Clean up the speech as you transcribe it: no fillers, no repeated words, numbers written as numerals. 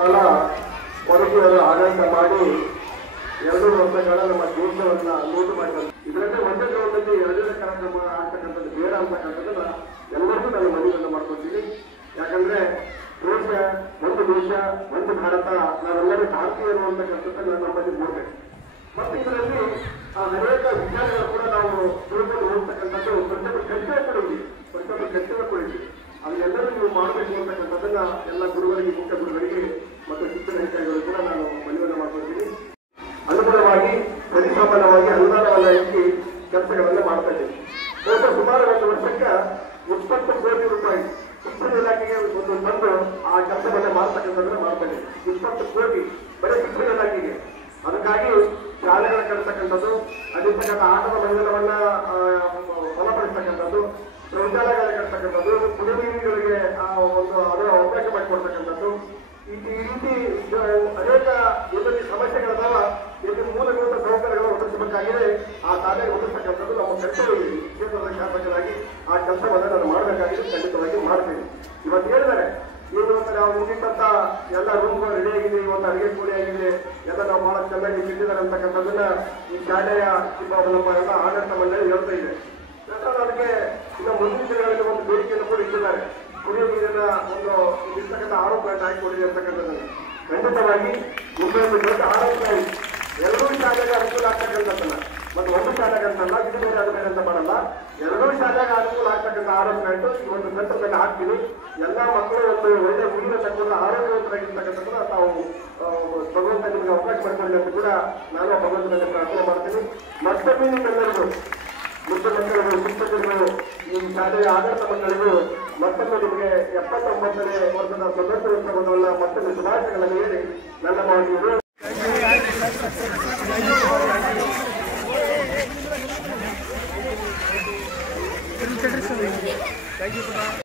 ಕಾಲ ಒದಗಿ ಆಡಳಿತ ಮಾಡಿ 2 ವರ್ಷಗಳ ನಮ್ಮ ದೇಶವನ್ನ ಲೂಟು ಮಾಡಿದ್ರು. ಇದರಲ್ಲಿ ಒಂದೇ ಗ್ರೌಂಡಲ್ಲಿ 2 ಕಾರ್ಯಕ್ರಮ ಆಗ್ತಕ್ಕಂಥದ್ದು ಬೇಡ ಅಂತಕ್ಕಂಥದ್ದನ್ನ ಎಲ್ಲರಿಗೂ ನಾನು ಮನವಿಯನ್ನು ಮಾಡ್ಕೊಳ್ತೀನಿ. ಯಾಕಂದ್ರೆ ಒಂದು ದೇಶ ಒಂದು ಭಾರತ, ನಾವೆಲ್ಲರೂ ಭಾರತೀಯರು ಅಂತಕ್ಕಂಥದ್ದನ್ನ ನಮ್ಮಲ್ಲಿ ನೋಡ್ಬೇಕು. ಮತ್ತೆ ಇದರಲ್ಲಿ ಅನೇಕ ವಿಚಾರಗಳು ಕೂಡ ನಾವು ತಿಳ್ಕೊಂಡು ಹೋಗ್ತಕ್ಕಂಥದ್ದು ಪ್ರತಿಯೊಬ್ಬರು ಕರ್ತವ್ಯ ಕೊಡಿದ್ವಿ. ಅದನ್ನೆಲ್ಲರೂ ನೀವು ಮಾಡಬೇಕು ಅಂತಕ್ಕಂಥದ್ದನ್ನ ಎಲ್ಲ ಗುರುಗಳಿಗೆ, ಮುಖ್ಯ ಗುರುಗಳಿಗೆ ಮತ್ತು ಶಿಕ್ಷಣ ಅಧಿಕಾರಿಗಳು ಕೂಡ ನಾನು ಮನವಿಯನ್ನು ಮಾಡ್ಕೊಳ್ತೀನಿ. ಅನುಗುಣವಾಗಿ ಪರಿಸಮಾನವಾಗಿ ಅನುದಾನವನ್ನ ಇಕ್ಕಿ ಕೆಲಸಗಳನ್ನ ಮಾಡ್ತಾ ಇದ್ದೀವಿ. ಸುಮಾರು 1 ವರ್ಷಕ್ಕೆ 20 ಕೋಟಿ ರೂಪಾಯಿ ಶಿಕ್ಷಣ ಇಲಾಖೆಗೆ ಒಂದು ತಂದು ಆ ಕೆಲಸವನ್ನ ಮಾಡ್ತಕ್ಕಂಥದ್ದನ್ನ ಮಾಡ್ತಾ ಇದ್ದೀವಿ. 20 ಕೋಟಿ ಬರೀ ಶಿಕ್ಷಣ ಇಲಾಖೆಗೆ. ಅದಕ್ಕಾಗಿ ಶಾಲೆಗಳ ಕಳಿಸ್ತಕ್ಕಂಥದ್ದು, ಅಲ್ಲಿರ್ತಕ್ಕಂಥ ಆಟದ ಮೈದಾನವನ್ನ ಬಲಪಡಿಸ್ತಕ್ಕಂಥದ್ದು, ಶೌಚಾಲಯಗಳ ಕಳಿಸ್ತಕ್ಕಂಥದ್ದು, ಕುಡಿಯುವ ನೀರುಗಳಿಗೆ ಒಂದು ಅದರ ಅವಕಾಶ ಮಾಡಿಕೊಡ್ತಕ್ಕಂಥದ್ದು, ಈ ರೀತಿ ಅನೇಕ ಎಲ್ಲಲ್ಲಿ ಸಮಸ್ಯೆಗಳದಾವ, ಎಲ್ಲಿ ಮೂಲಭೂತ ಸೌಕರ್ಯಗಳು ಒದಗಿಸಬೇಕಾಗಿದೆ ಆ ಶಾಲೆಗೆ ಒದಗಿಸ್ತಕ್ಕಂಥದ್ದು ನಮ್ಮ ಕರ್ತವ್ಯ. ಕ್ಷೇತ್ರದ ಶಾಸಕರಾಗಿ ಆ ಕೆಲಸವನ್ನು ನಾನು ಮಾಡಬೇಕಾಗಿದೆ, ಖಂಡಿತವಾಗಿ ಮಾಡ್ತೀನಿ. ಇವತ್ತು ಹೇಳಿದ್ದಾರೆ ಇವತ್ತು ನಾವು ಮುಗಿತಂತ ಎಲ್ಲ ರೂಮ್ಗಳು ರೆಡಿ ಆಗಿದೆ, ಇವತ್ತು ಅಡುಗೆ ಕೂಡಿ ಆಗಿದೆ, ಎಲ್ಲ ನಾವು ಬಹಳ ಚೆನ್ನಾಗಿ ಬಿಟ್ಟಿದ್ದಾರೆ ಅಂತಕ್ಕಂಥದ್ದನ್ನ ಈ ಶಾಲೆಯ ನಮ್ಮ ಎಲ್ಲ ಆಡಳಿತ ಮಂಡಳಿ ಹೇಳ್ತಾ ಇದೆ. ನಂತರ ಅದಕ್ಕೆ ಇನ್ನು ಮುಂದಿನ ದಿನಗಳಲ್ಲಿ ಒಂದು ಬೇಡಿಕೆಯನ್ನು ಕೂಡ ಇಟ್ಟಿದ್ದಾರೆ. ಕುಡಿಯುವ ನೀರಿನ ಒಂದು ಇರ್ತಕ್ಕಂಥ ಆರೋಪಗಳನ್ನು ಹಾಕಿಕೊಂಡಿದೆ ಅಂತಕ್ಕಂಥದ್ದನ್ನು ಖಂಡಿತವಾಗಿ ಒಂದು ದೊಡ್ಡ ಆರೋಪ 2 ಶಾಲೆಗೆ ಅನುಕೂಲ ಆಗ್ತಕ್ಕಂಥದ್ದನ್ನ, ಮತ್ತು ಒಂದು ಶಾಲೆಗೆ ಅಂತಲ್ಲ, ಇದು ಬೇರೆ ಅದು ಬೇರೆ ಅಂತ ಮಾಡಲ್ಲ, 2 ಶಾಲೆಗೆ ಅನುಕೂಲ ಆಗ್ತಕ್ಕಂಥ ಆರೋಪಗಳು ಈ ಒಂದು ಸೆಂಟರ್ನಲ್ಲಿ ಹಾಕ್ತೀನಿ. ಎಲ್ಲ ಮಕ್ಕಳು ಒಂದು ಒಳ್ಳೆ ನೀರಿನ ತಗೊಂಡು ಆರೋಗ್ಯವಂತರಾಗಿರ್ತಕ್ಕಂಥದ್ದನ್ನ ತಾವು ಭಗವಂತ ನಿಮಗೆ ಅವಕಾಶ ಮಾಡಿಕೊಳ್ಳಿ ಅಂತ ಕೂಡ ನಾನು ಭಗವಂತನಲ್ಲಿ ಪ್ರಾರ್ಥನೆ ಮಾಡ್ತೀನಿ. ಮತ್ತೊಮ್ಮೆ ನಿಮ್ಮೆಲ್ಲರಿಗೂ, ಮುಖ್ಯಮಂತ್ರಿಗಳು, ಶಿಕ್ಷಕರು, ಈ ಶಾಲೆಯ ಆಡಳಿತ ಮಂಡಳಿಗೂ ಮತ್ತೊಮ್ಮೆ ನಿಮಗೆ 79ನೇ ವರ್ಷದ ಸ್ವತಂತ್ರೋತ್ಸವವನ್ನ ಮತ್ತೊಮ್ಮೆ ಶುಭಾಶಯಗಳನ್ನು ಹೇಳಿ ನನ್ನ ಮಾತು